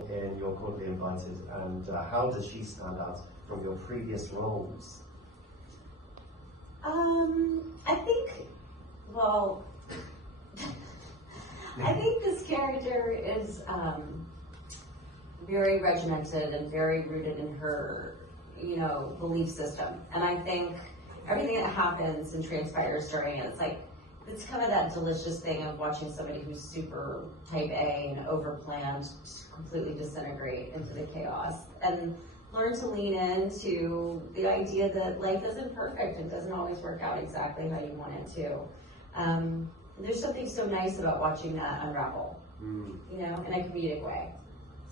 in your Cordially Invited, and how does she stand out from your previous roles? I think, well, I think this character is very regimented and very rooted in her, belief system. And I think everything that happens and transpires during it, it's kind of that delicious thing of watching somebody who's super type A and overplanned completely disintegrate into the chaos, and learn to lean into the idea that life isn't perfect and doesn't always work out exactly how you want it to. There's something so nice about watching that unravel, in a comedic way.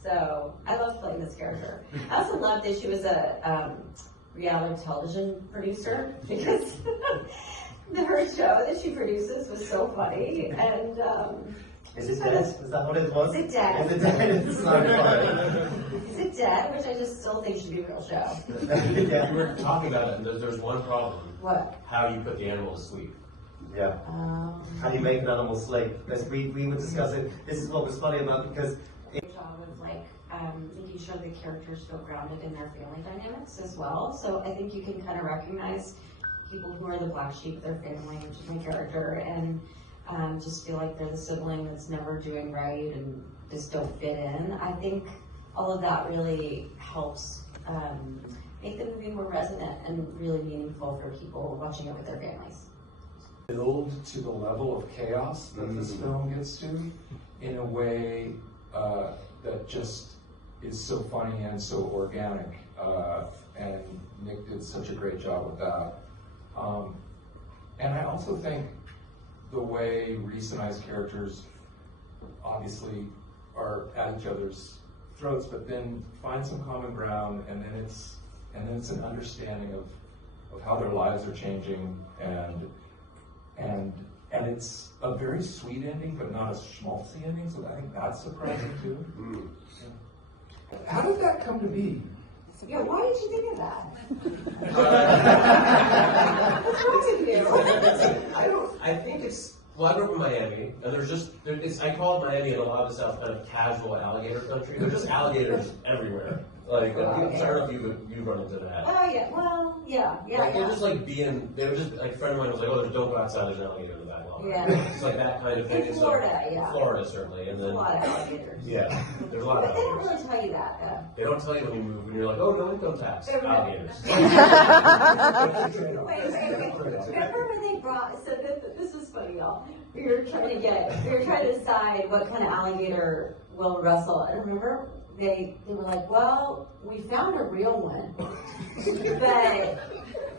So I love playing this character. I also love that she was a reality television producer, because her show that she produces was so funny. And is it dead? Is that what it was? Is it dead? Is it dead? It's so funny. Is it dead? Which I just still think should be a real show. Yeah. We were talking about it, and there's one problem. What? How you put the animal to sleep. Yeah. How do you make an animal sleep? We were discussing, this is what was funny about, because job of making sure the characters feel grounded in their family dynamics as well. So I think you can kind of recognize people who are the black sheep of their family, which is my character, and just feel like they're the sibling that's never doing right and just don't fit in. I think all of that really helps make the movie more resonant and really meaningful for people watching it with their families. Build to the level of chaos that this film gets to in a way that just is so funny and so organic, and Nick did such a great job with that. And I also think the way Reese and I's characters obviously are at each other's throats, but then find some common ground, and then it's an understanding of how their lives are changing, and it's a very sweet ending, but not a schmaltzy ending, so I think that's surprising too. Yeah. How did that come to be? Yeah, why did you think of that? What's wrong with you? I think it's, well, I grew up in Miami, and I call it Miami and a lot of the South kind of casual alligator country. There's just alligators everywhere. I'm sorry if you've run into that. Oh, yeah, well, yeah. They're just they were just, a friend of mine was like, oh, don't go outside, there's an alligator in the back lawn. Yeah. It's like that kind of thing. In Florida, yeah. Florida, certainly. And then, There's a lot of alligators. Yeah, there's a lot of But they don't alligators. really tell you that, though. They don't tell you when you move, and you're like, oh, no income tax. Alligators. Wait. Remember when they brought, so this was funny, y'all. We were trying to decide what kind of alligator will wrestle. And remember, they were like, well, we found a real one.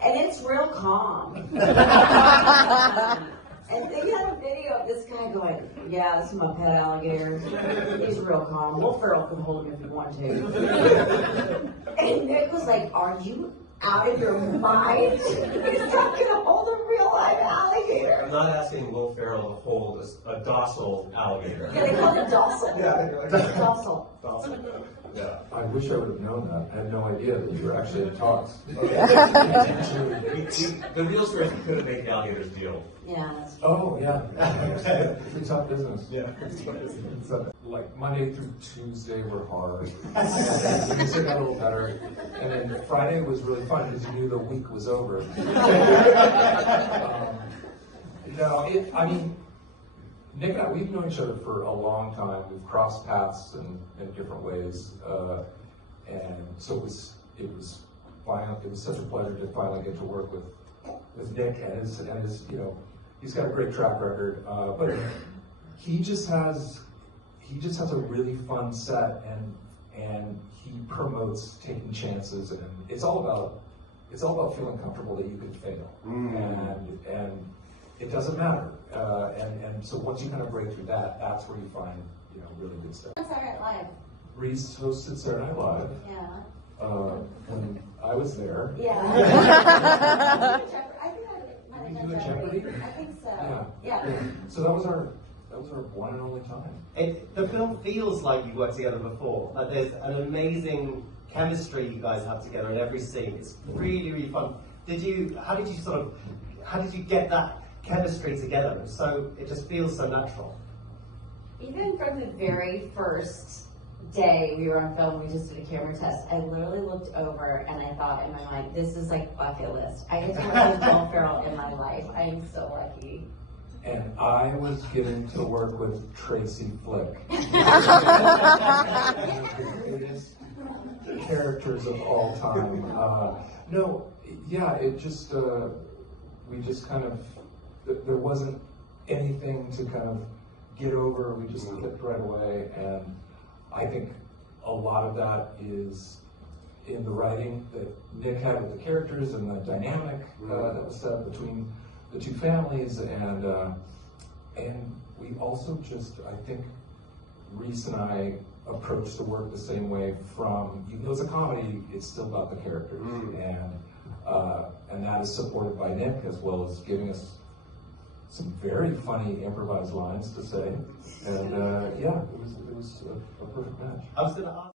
And it's real calm. And they had a video of this guy going, yeah, this is my pet alligator. He's real calm. Will Ferrell can hold him if you want to. And Nick was like, are you out of your mind? He's not going to hold a real live alligator. I'm not asking Will Ferrell to hold a docile alligator. Yeah, they call it docile. Yeah. Docile. Yeah. I wish I would have known that. I had no idea that you were actually in talks. The real story is we couldn't make the alligators deal. Yeah, that's true. Oh, yeah. It's tough business. Yeah. Like Monday through Tuesday were hard. Tuesday got a little better. And then Friday was really fun because you knew the week was over. Nick and I, we've known each other for a long time. We've crossed paths in different ways. And so it was such a pleasure to finally get to work with Nick and his he's got a great track record. But he just has a really fun set, and he promotes taking chances, and it's all about feeling comfortable that you can fail, and it doesn't matter. And so once you kind of break through that, that's where you find really good stuff. Saturday Night Live. Reese hosted Saturday Night Live. Yeah. When I was there. Yeah. I think Did we do a Jeopardy? I think so. Yeah. So that was our one and only time. the film feels like you worked together before. Like there's an amazing chemistry you guys have together in every scene. It's really, really fun. How did you get that chemistry together? So it just feels so natural. Even from the very first day we were on film, we just did a camera test. I literally looked over and I thought in my mind, this is like bucket list. I get to work with Will Ferrell in my life. I am so lucky. And I was getting to work with Tracy Flick. One of the greatest characters of all time. It just, we just kind of, there wasn't anything to kind of get over. We just clicked right away. And I think a lot of that is in the writing that Nick had with the characters and the dynamic that was set between the two families, and we also just, I think, Reese and I approached the work the same way. From, even though it's a comedy, it's still about the characters, and that is supported by Nick, as well as giving us some very funny improvised lines to say, and it was a perfect match. I was going to ask.